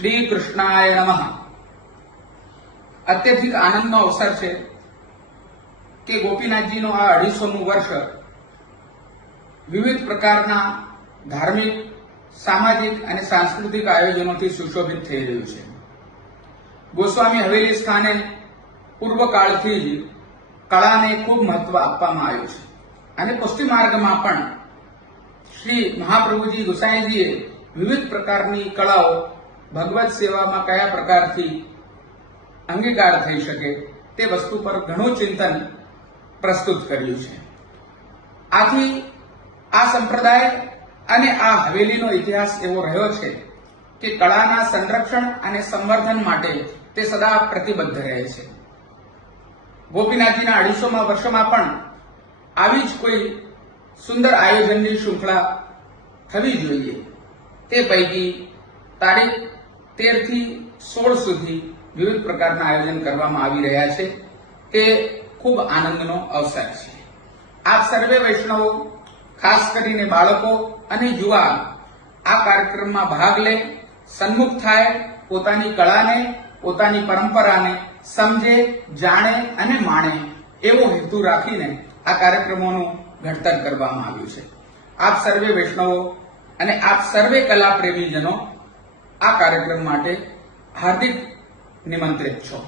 શ્રી કૃષ્ણાય નમઃ. અત્યધિક આનંદનો અવસર છે કે ગોપીનાથજીનું આ અઢીસોનું વર્ષ વિવિધ પ્રકારના ધાર્મિક, સામાજિક અને સાંસ્કૃતિક આયોજનોથી સુશોભિત થઈ રહ્યું છે. ગોસ્વામી હવેલી સ્થાને પૂર્વકાળથી કળાને ખૂબ મહત્વ આપવામાં આવ્યું છે. અને પશ્ચિમ માર્ગમાં પણ શ્રી મહાપ્રભુજી ગુસાઈજીએ વિવિધ પ્રકારની કળાઓ ભગવત સેવામાં કયા પ્રકારથી અંગીકાર થઈ શકે તે વસ્તુ પર ઘણું ચિંતન પ્રસ્તુત કર્યું છે. આથી આ સંપ્રદાય અને આ હવેલીનો ઇતિહાસ એવો રહ્યો છે કે કળાના સંરક્ષણ અને સંવર્ધન માટે તે સદા પ્રતિબદ્ધ રહે છે. ગોપીનાથજીના અઢીસોમાં વર્ષમાં પણ આવી જ કોઈ સુંદર આયોજનની શૃંખલા થવી જોઈએ. તે પૈકી તારીખ તેરથી સોળ સુધી વિવિધ પ્રકારના આયોજન કરવામાં આવી રહ્યા છે. તે ખૂબ આનંદનો અવસર છે. આપ સર્વે વૈષ્ણવો, ખાસ કરીને બાળકો અને યુવા આ કાર્યક્રમમાં ભાગ લે, સન્મુખ થાય, પોતાની કળાને, પોતાની પરંપરાને સમજે, જાણે અને માણે એવો હેતુ રાખીને આ કાર્યક્રમોનું ઘડતર કરવામાં આવ્યું છે. આપ સર્વે વૈષ્ણવો અને આપ સર્વે કલા પ્રેમીજનો આ કાર્યક્રમ માટે હાર્દિક નિમંત્રિત છો.